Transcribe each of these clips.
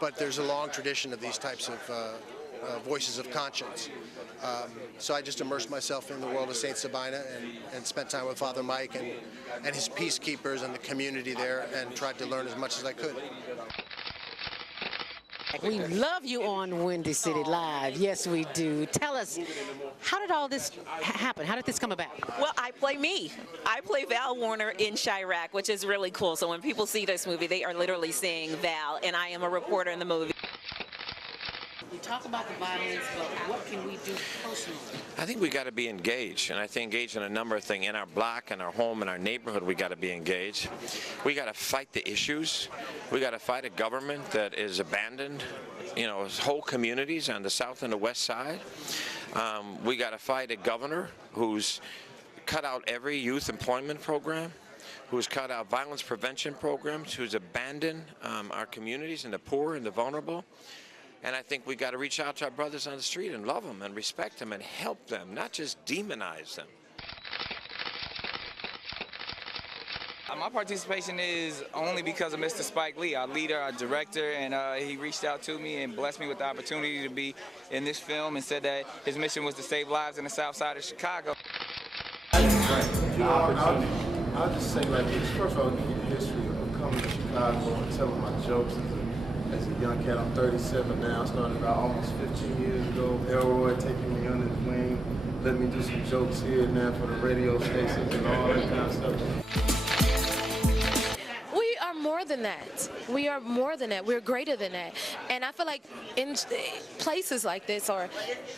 but there's a long tradition of these types of voices of conscience. So I just immersed myself in the world of St. Sabina and spent time with Father Mike and his peacekeepers and the community there, and tried to learn as much as I could. We love you on Windy City Live. Yes, we do. Tell us, how did all this happen? How did this come about? Well, I play me. I play Val Warner in Chirac, which is really cool. So when people see this movie, they are literally seeing Val, and I am a reporter in the movie. We talk about the violence, but what can we do personally? I think we got to be engaged, and I think engaged in a number of things. In our block, in our home, in our neighborhood, we got to be engaged. We got to fight the issues. We got to fight a government that is abandoned, you know, whole communities on the south and the west side. We got to fight a governor who's cut out every youth employment program, who's cut out violence prevention programs, who's abandoned our communities and the poor and the vulnerable. And I think we got to reach out to our brothers on the street and love them and respect them and help them, not just demonize them. My participation is only because of Mr. Spike Lee, our leader, our director, and he reached out to me and blessed me with the opportunity to be in this film and said that his mission was to save lives in the south side of Chicago. I'll just say like this. First of all, give you the history of coming to Chicago and telling my jokes as a young cat. I'm 37 now. I started about almost 15 years ago. Elroy taking me under his wing, let me do some jokes here and there for the radio stations and all that kind of stuff. We are more than that. We are more than that. We're greater than that. And I feel like in places like this, or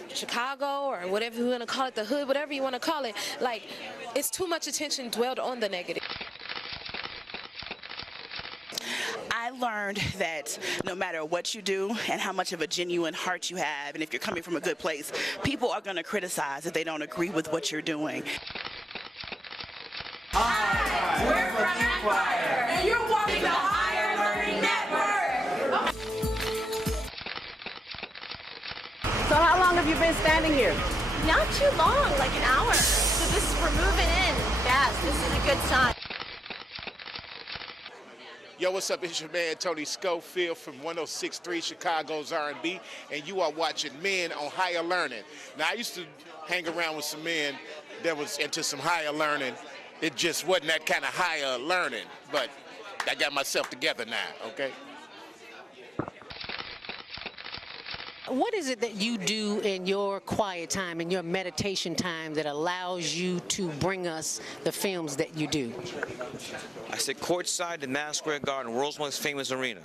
Chicago, or whatever you want to call it, the hood, whatever you want to call it, like, it's too much attention dwelled on the negative. I learned that no matter what you do and how much of a genuine heart you have, and if you're coming from a good place, people are going to criticize if they don't agree with what you're doing. Hi, we're from Empire, and you're watching the Higher Learning Network. So how long have you been standing here? Not too long, like an hour. So we're moving in fast. This is a good sign. Yo, what's up? It's your man Tony Schofield from 106.3 Chicago's R&B, and you are watching Men on Higher Learning. Now, I used to hang around with some men that was into some higher learning. It just wasn't that kind of higher learning, but I got myself together now, okay? What is it that you do in your quiet time, in your meditation time, that allows you to bring us the films that you do? I sit courtside in Madison Square Garden, world's most famous arena.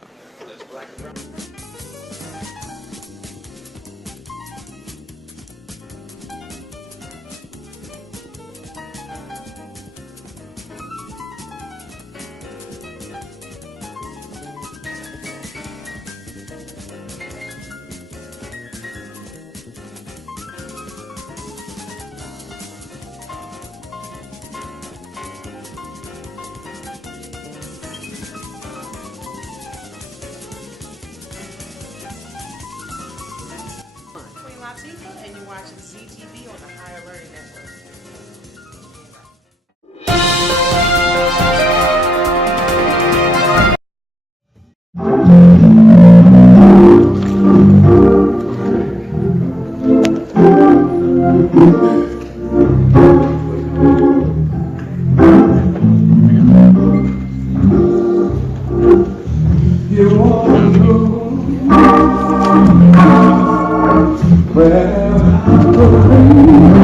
And you're watching ZTV on the Higher Learning Network. You wanna know where I'm going?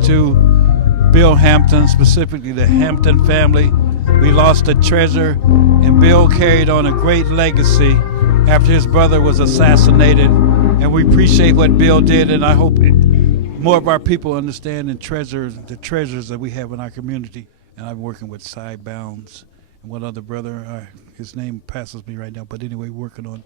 To Bill Hampton, specifically the Hampton family. We lost a treasure, and Bill carried on a great legacy after his brother was assassinated, and we appreciate what Bill did, and I hope more of our people understand and treasure the treasures that we have in our community. And I'm working with Cy Bounds and one other brother, his name passes me right now, but anyway, working on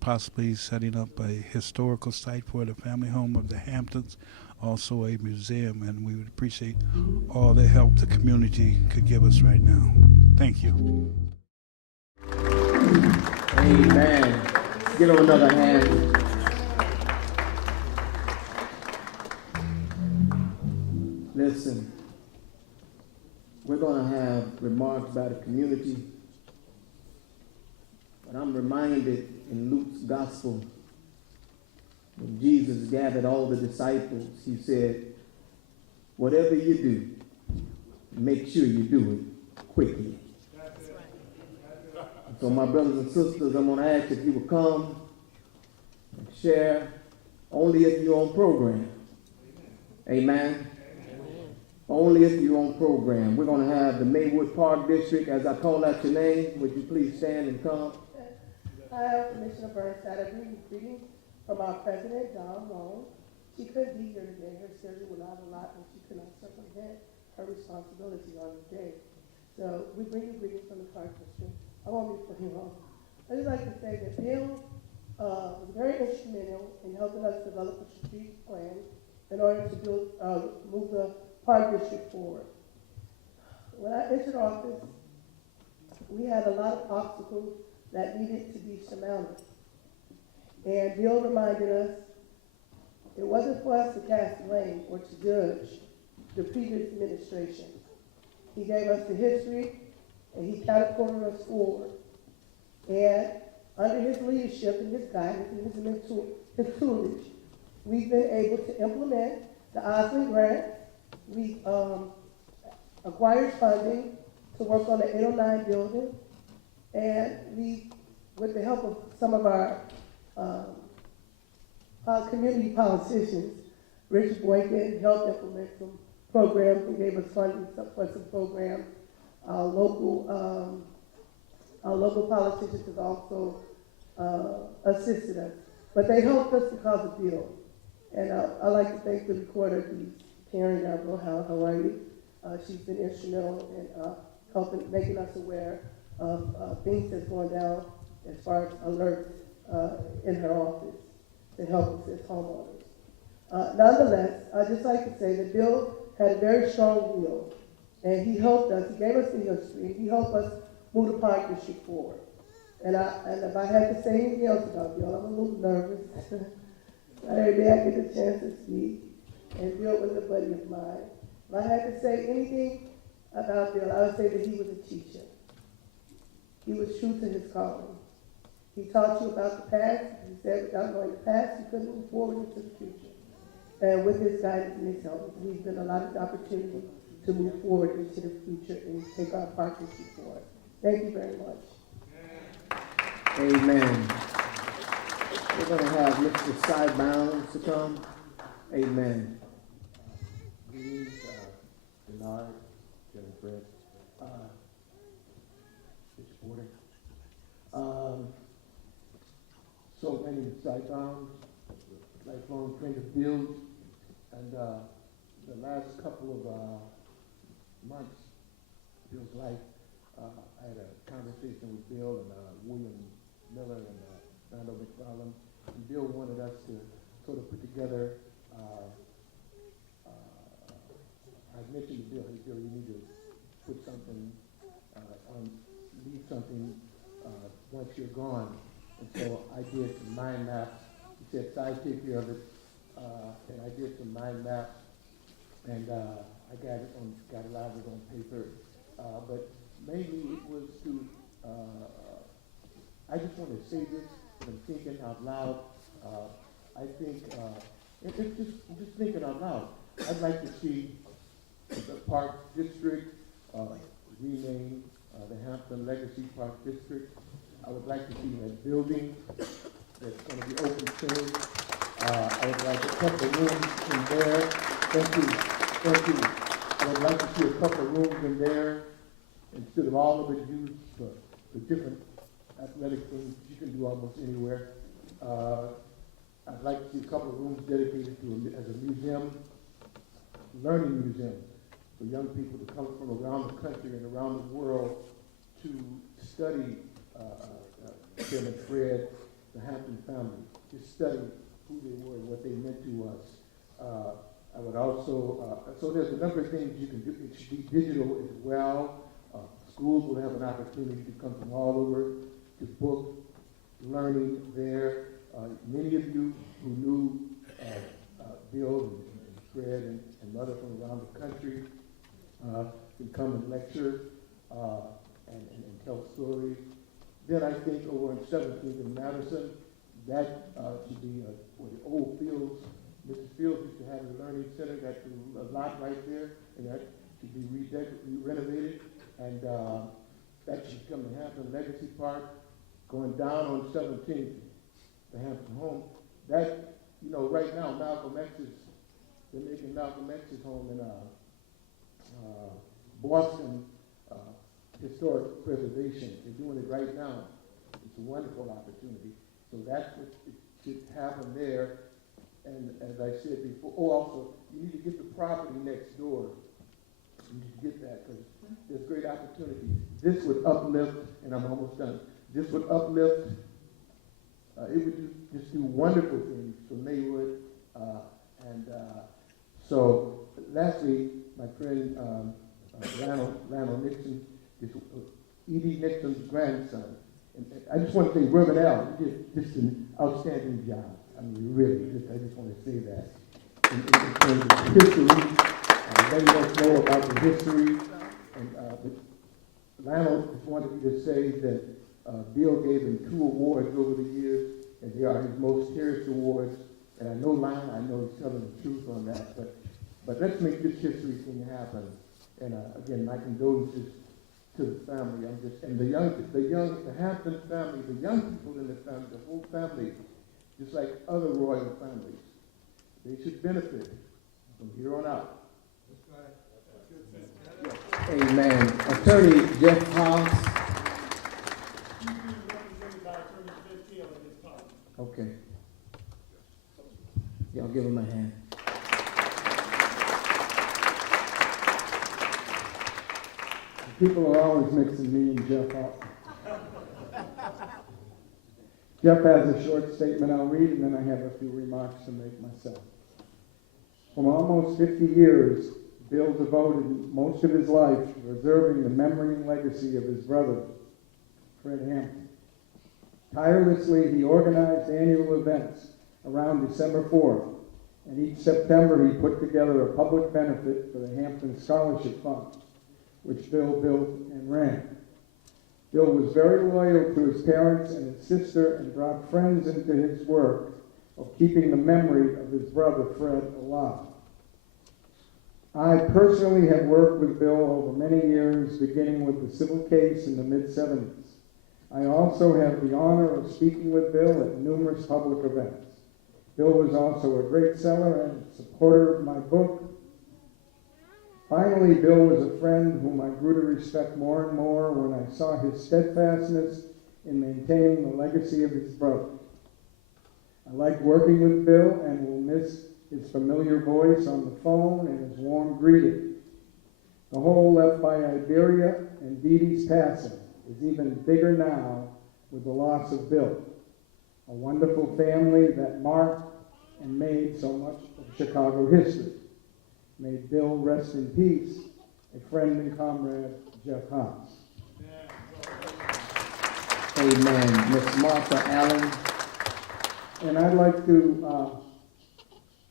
possibly setting up a historical site for the family home of the Hamptons, also a museum, and we would appreciate all the help the community could give us right now. Thank you. Amen. Give him another hand. Listen, we're going to have remarks by the community, but I'm reminded in Luke's gospel, when Jesus gathered all the disciples, he said, whatever you do, make sure you do it quickly. So my brothers and sisters, I'm going to ask if you will come and share only if you're on program. Amen. Only if you're on program. We're going to have the Maywood Park District. As I call out your name, would you please stand and come? Hi, I'm Commissioner Burnside. I bring you greetings from our President, Don Long. She couldn't be here today. Her schedule will not allow, and she could not circumvent her responsibility on the day. So we bring you greetings from the Park District. I won't be for him long. I'd just like to say that Bill was very instrumental in helping us develop a strategic plan in order to move the Park District forward. When I entered office, we had a lot of obstacles that needed to be surmounted. And Bill reminded us it wasn't for us to cast blame or to judge the previous administration. He gave us the history, and he catapulted us forward. And under his leadership and his guidance and his tutelage, we've been able to implement the Osmond Grant. We acquired funding to work on the 809 building, and we, with the help of some of our community politicians, Richard Boykin helped implement some programs and gave us funding for some programs. Our local politicians have also assisted us, but they helped us because of Bill. And I'd like to thank the recorder, Karen Yarbrough. How are you? She's been instrumental in helping, making us aware of things that's going down as far as alerts in her office to help us as homeowners. Nonetheless, I'd just like to say that Bill had a very strong will, and he helped us. He gave us the history, and he helped us move the Park District forward. And if I had to say anything else about Bill, I'm a little nervous. Every day I get the chance to speak, and Bill was a buddy of mine. If I had to say anything about Bill, I would say that he was a teacher. He was true to his calling. He taught you about the past. He said without knowing the past, you couldn't move forward into the future. And with his guidance and his help, we've been allowed the opportunity to move forward into the future and take our Park District forward. Thank you very much. Amen. We're going to have Mr. Cy Bounds to come. Amen. Greetings, Denard, General Fred, Bishop Porter. So my name is Cy Bounds, lifelong friend of Bill's, and the last couple of months, Bill's life, I had a conversation with Bill and William Miller and Randall McFarland, and Bill wanted us to sort of put together, I mentioned to Bill, hey Bill, you need to put something on these something once you're gone. And so I did some mind maps. He said, I take care of it. And I did some mind maps. And I got a lot of it on paper. But mainly it was to, I just want to say this, I'm thinking out loud. I think, it's just thinking out loud. I'd like to see the Park District rename the Hampton Legacy Park District. I would like to see that building that's going to be open soon. I would like a couple of rooms in there. Thank you. I would like to see a couple of rooms in there instead of all of it used for different athletic things you can do almost anywhere. I'd like to see a couple of rooms dedicated to as a museum, learning museum, for young people to come from around the country and around the world to study Tim and Fred, the Hampton family, to study who they were, what they meant to us. I would also, so there's a number of things you can do. It should be digital as well. Schools will have an opportunity to come from all over to book learning there. Many of you who knew Bill and Fred and Mother from around the country can come and lecture and tell stories. Then I think over on 17th and Madison, that should be where the old Fields, Mrs. Fields used to have a learning center. That's a lot right there, and that should be renovated. And that should come to Hampton Legacy Park, going down on 17th, the Hampton home. That, you know, right now, they're making Malcolm X's home in Boston historic preservation. They're doing it right now. It's a wonderful opportunity. So that's what it should happen there. And as I said before, also, you need to get the property next door. You need to get that because there's great opportunity. This would uplift, and I'm almost done. This would uplift, it would just do wonderful things for Maywood. So lastly, my friend Lionel Nixon is Edie Nixon's grandson. And I just want to say, Reverend Al, you did just an outstanding job. I mean, really, I just want to say that. In terms of history, letting us know about the history. But Lionel just wanted me to say that Bill gave him 2 awards over the years, and they are his most cherished awards. And I know Lionel, I know he's telling the truth on that, but let's make this history thing happen. And again, my condolences to the family. And the Hampton family, the young people in the family, the whole family, just like other royal families, they should benefit from here on out. Amen. Attorney Jeff House. Okay. Y'all give him a hand. People are always mixing me and Jeff up. Jeff has a short statement I'll read, and then I have a few remarks to make myself. For almost 50 years, Bill devoted most of his life to preserving the memory and legacy of his brother, Fred Hampton. Tirelessly, he organized annual events around December 4th, and each September he put together a public benefit for the Hampton Scholarship Fund, which Bill built and ran. Bill was very loyal to his parents and his sister and brought friends into his work of keeping the memory of his brother Fred alive. I personally have worked with Bill over many years, beginning with the civil case in the mid-70s. I also have the honor of speaking with Bill at numerous public events. Bill was also a great seller and supporter of my book. Finally, Bill was a friend whom I grew to respect more and more when I saw his steadfastness in maintaining the legacy of his brother. I like working with Bill and will miss his familiar voice on the phone and his warm greeting. The hole left by Iberia and Dee Dee's passing is even bigger now with the loss of Bill, a wonderful family that marked and made so much of Chicago history. May Bill rest in peace. A friend and comrade, Jeff Haas. Amen. Miss Martha Allen. And I'd like to,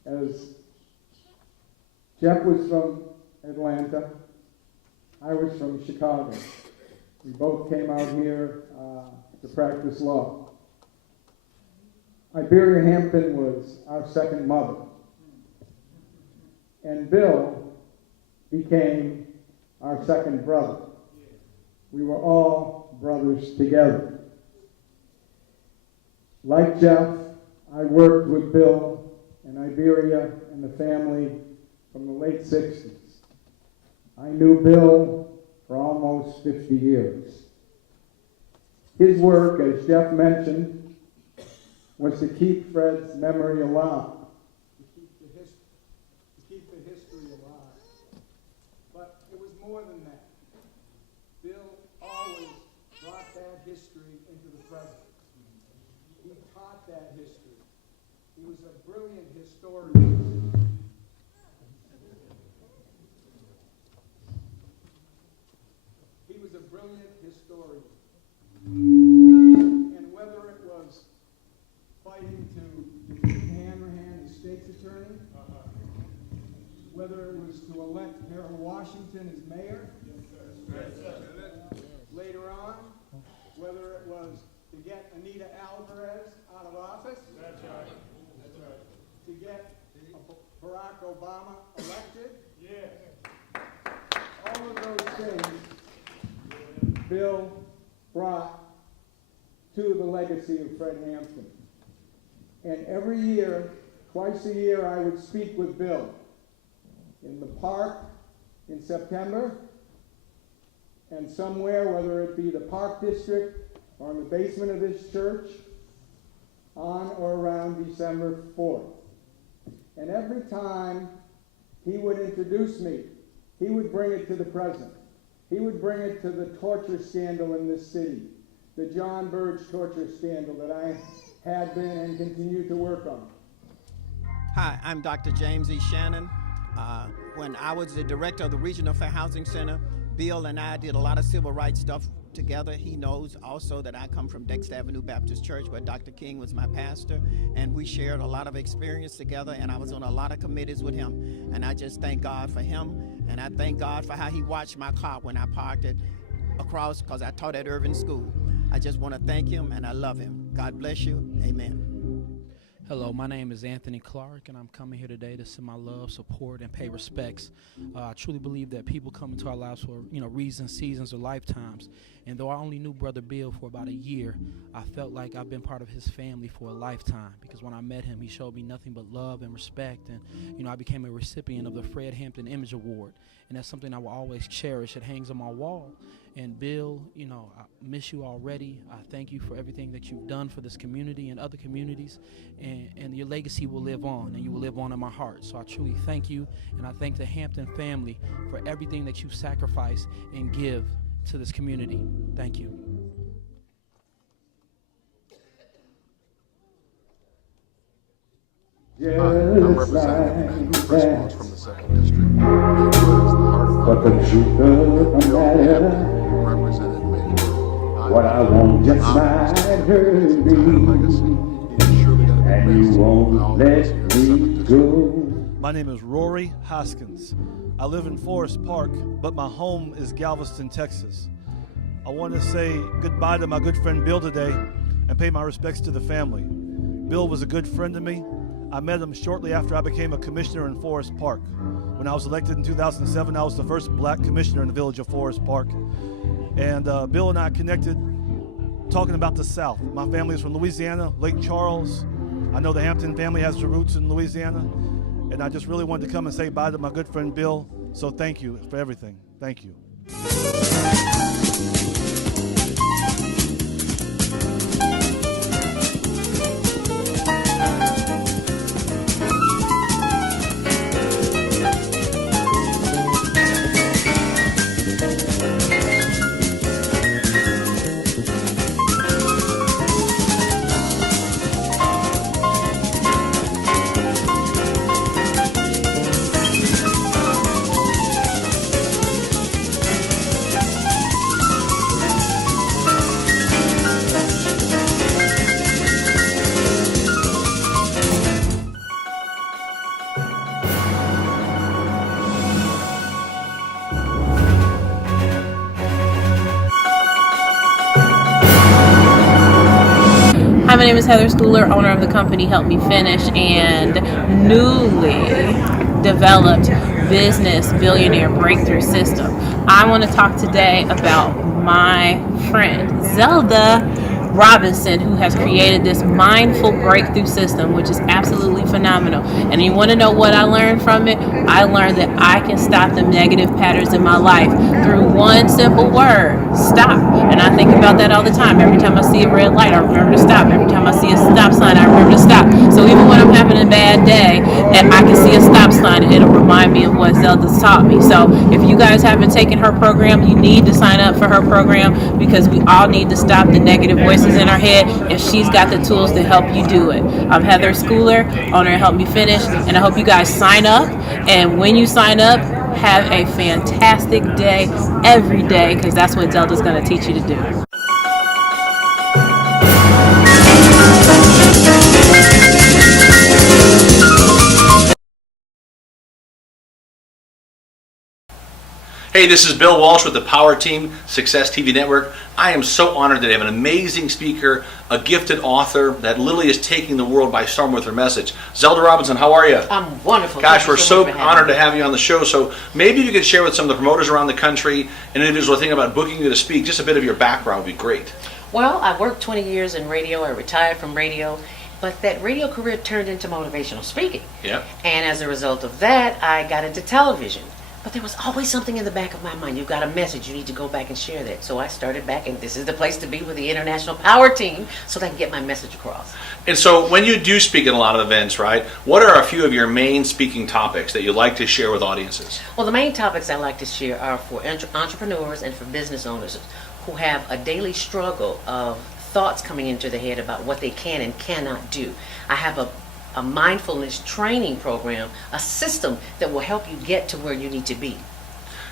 as Jeff was from Atlanta, I was from Chicago. We both came out here to practice law. Iberia Hampton was our second mother. And Bill became our second brother. We were all brothers together. Like Jeff, I worked with Bill and Iberia and the family from the late 60s. I knew Bill for almost 50 years. His work, as Jeff mentioned, was to keep Fred's memory alive. To keep the history alive. But it was more than that. Bill always brought that history into the present. He taught that history. He was a brilliant historian. He was a brilliant historian. And whether it was fighting to defeat Hanrahan as state's attorney, whether it was to elect Harold Washington as mayor, later on, whether it was to get Anita Alvarez out of office, to get Barack Obama elected, all of those things Bill brought to the legacy of Fred Hampton. And every year, twice a year, I would speak with Bill in the park in September, and somewhere, whether it be the Park District or in the basement of this church, on or around December 4th. And every time he would introduce me, he would bring it to the present. He would bring it to the torture scandal in this city, the John Burge torture scandal that I had been and continue to work on. Hi, I'm Dr. James E. Shannon. When I was the director of the Regional Fair Housing Center, Bill and I did a lot of civil rights stuff together. He knows also that I come from Dexter Avenue Baptist Church, where Dr. King was my pastor, and we shared a lot of experience together, and I was on a lot of committees with him. And I just thank God for him, and I thank God for how he watched my car when I parked it across, because I taught at Irving School. I just want to thank him, and I love him. God bless you. Amen. Hello, my name is Anthony Clark, and I'm coming here today to send my love, support, and pay respects. I truly believe that people come into our lives for, reasons, seasons, or lifetimes. And though I only knew Brother Bill for about a year, I felt like I've been part of his family for a lifetime, because when I met him, he showed me nothing but love and respect. And, I became a recipient of the Fred Hampton Image Award, and that's something I will always cherish. It hangs on my wall. And Bill, I miss you already. I thank you for everything that you've done for this community and other communities, and your legacy will live on, and you will live on in my heart. So I truly thank you, and I thank the Hampton family for everything that you sacrifice and give to this community. Thank you. I'm representing Chris from the 2nd District. But the truth of the matter, represented me. What I want just might hurt me, and you won't let me go. My name is Rory Hoskins. I live in Forest Park, but my home is Galveston, Texas. I want to say goodbye to my good friend Bill today and pay my respects to the family. Bill was a good friend to me. I met him shortly after I became a commissioner in Forest Park. When I was elected in 2007, I was the first black commissioner in the village of Forest Park. And Bill and I connected talking about the South. My family is from Louisiana, Lake Charles. I know the Hampton family has their roots in Louisiana. And I just really wanted to come and say bye to my good friend Bill. So thank you for everything. Thank you. my name is Heather Schooler, owner of the company Help Me Finish, and newly developed business billionaire breakthrough system. I want to talk today about my friend Zelda Robinson, who has created this mindful breakthrough system, which is absolutely phenomenal. And you want to know what I learned from it? I learned that I can stop the negative patterns in my life through one simple word: stop. And I think about that all the time. Every time I see a red light, I remember to stop. Every time I see a stop sign, I remember to stop. So even when I'm having a bad day and I can see a stop sign, it'll remind me of what Zelda's taught me. So if you guys haven't taken her program, you need to sign up for her program, because we all need to stop the negative voices in our head, and she's got the tools to help you do it. I'm Heather Schooler, owner of Help Me Finish, and I hope you guys sign up. And when you sign up, have a fantastic day every day, because that's what Zelda's going to teach you to do. Hey, this is Bill Walsh with the Power Team, Success TV Network. I am so honored that I have an amazing speaker, a gifted author that literally is taking the world by storm with her message. Zelda Robinson, how are you? I'm wonderful. Gosh, we're so honored to have you on the show. So maybe you could share with some of the promoters around the country and individuals who are thinking about booking you to speak, just a bit of your background would be great. Well, I worked 20 years in radio. I retired from radio. But that radio career turned into motivational speaking. Yeah. And as a result of that, I got into television. But there was always something in the back of my mind. You've got a message. You need to go back and share that. So I started back, and this is the place to be with the International Power Team, so that I can get my message across. And so when you do speak at a lot of events, right, what are a few of your main speaking topics that you like to share with audiences? Well, the main topics I like to share are for entrepreneurs and for business owners who have a daily struggle of thoughts coming into their head about what they can and cannot do. I have a mindfulness training program, a system that will help you get to where you need to be.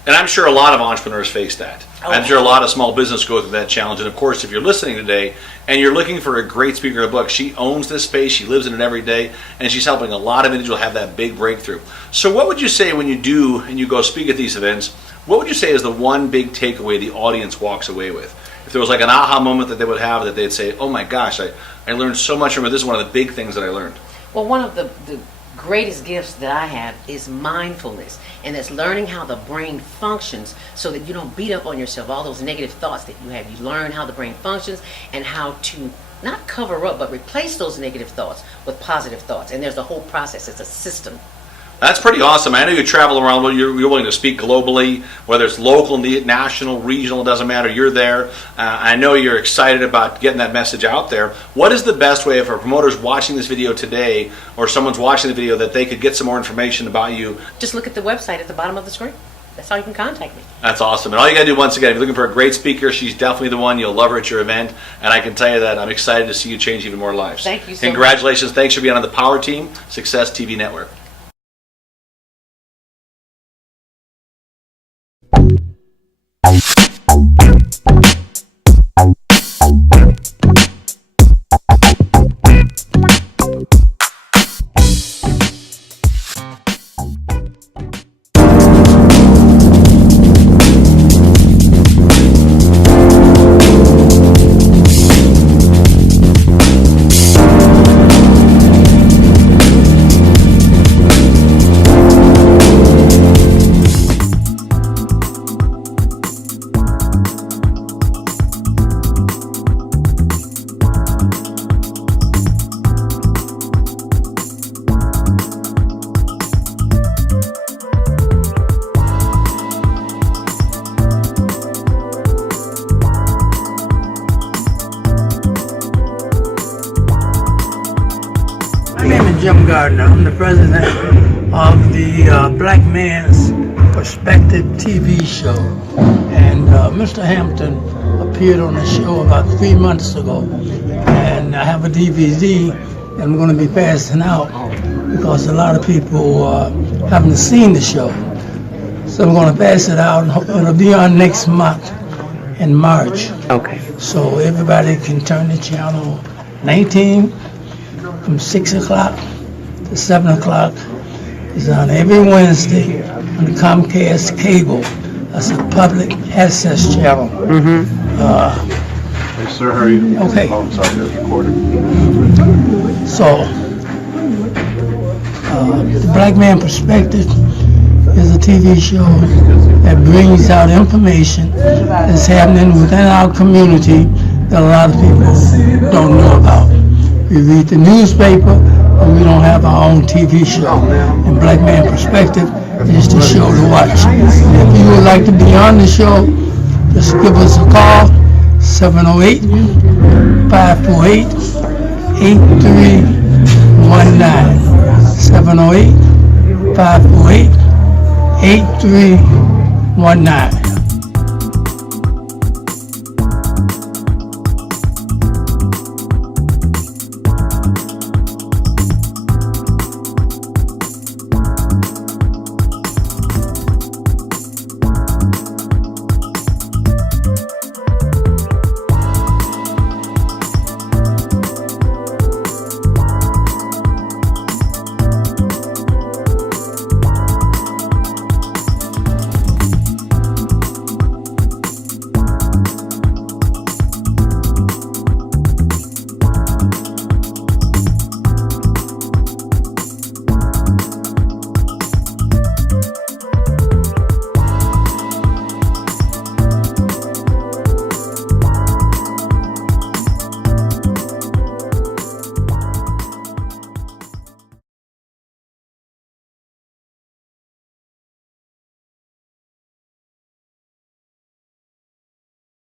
And I'm sure a lot of entrepreneurs face that. I'm sure a lot of small business go through that challenge. And of course, if you're listening today and you're looking for a great speaker in a book, she owns this space, she lives in it every day, and she's helping a lot of individuals have that big breakthrough. So what would you say when you do and you go speak at these events, what would you say is the one big takeaway the audience walks away with? If there was like an aha moment that they would have, that they'd say, oh my gosh, I learned so much from it. This is one of the big things that I learned. Well, one of the greatest gifts that I have is mindfulness, and that's learning how the brain functions so that you don't beat up on yourself, all those negative thoughts that you have. You learn how the brain functions and how to not cover up, but replace those negative thoughts with positive thoughts. And there's a whole process. It's a system. That's pretty awesome. I know you travel around, you're willing to speak globally, whether it's local, national, regional, it doesn't matter, you're there. I know you're excited about getting that message out there. What is the best way for promoters watching this video today, or someone's watching the video, that they could get some more information about you? Just look at the website at the bottom of the screen. That's how you can contact me. That's awesome. And all you got to do, once again, if you're looking for a great speaker, she's definitely the one. You'll love her at your event. And I can tell you that I'm excited to see you change even more lives. Thank you so much. Congratulations. Thanks for being on the Power Team, Success TV Network. Jim Gardner. I'm the president of the Black Man's Perspective TV show. And Mr. Hampton appeared on the show about 3 months ago. And I have a DVD that I'm going to be passing out because a lot of people haven't seen the show. So I'm going to pass it out, and it'll be on next month in March. Okay. So everybody can turn the channel 19 from 6 o'clock to 7 o'clock. It's on every Wednesday on the Comcast cable. That's a public access channel. Yes, sir. How are you? Okay. Oh, I'm sorry, that's recorded. So, The Black Man Perspective is a TV show that brings out information that's happening within our community that a lot of people don't know about. We read the newspaper, but we don't have our own TV show. And Black Man Perspective is the show to watch. If you would like to be on the show, just give us a call, 708-548-8319. 708-548-8319.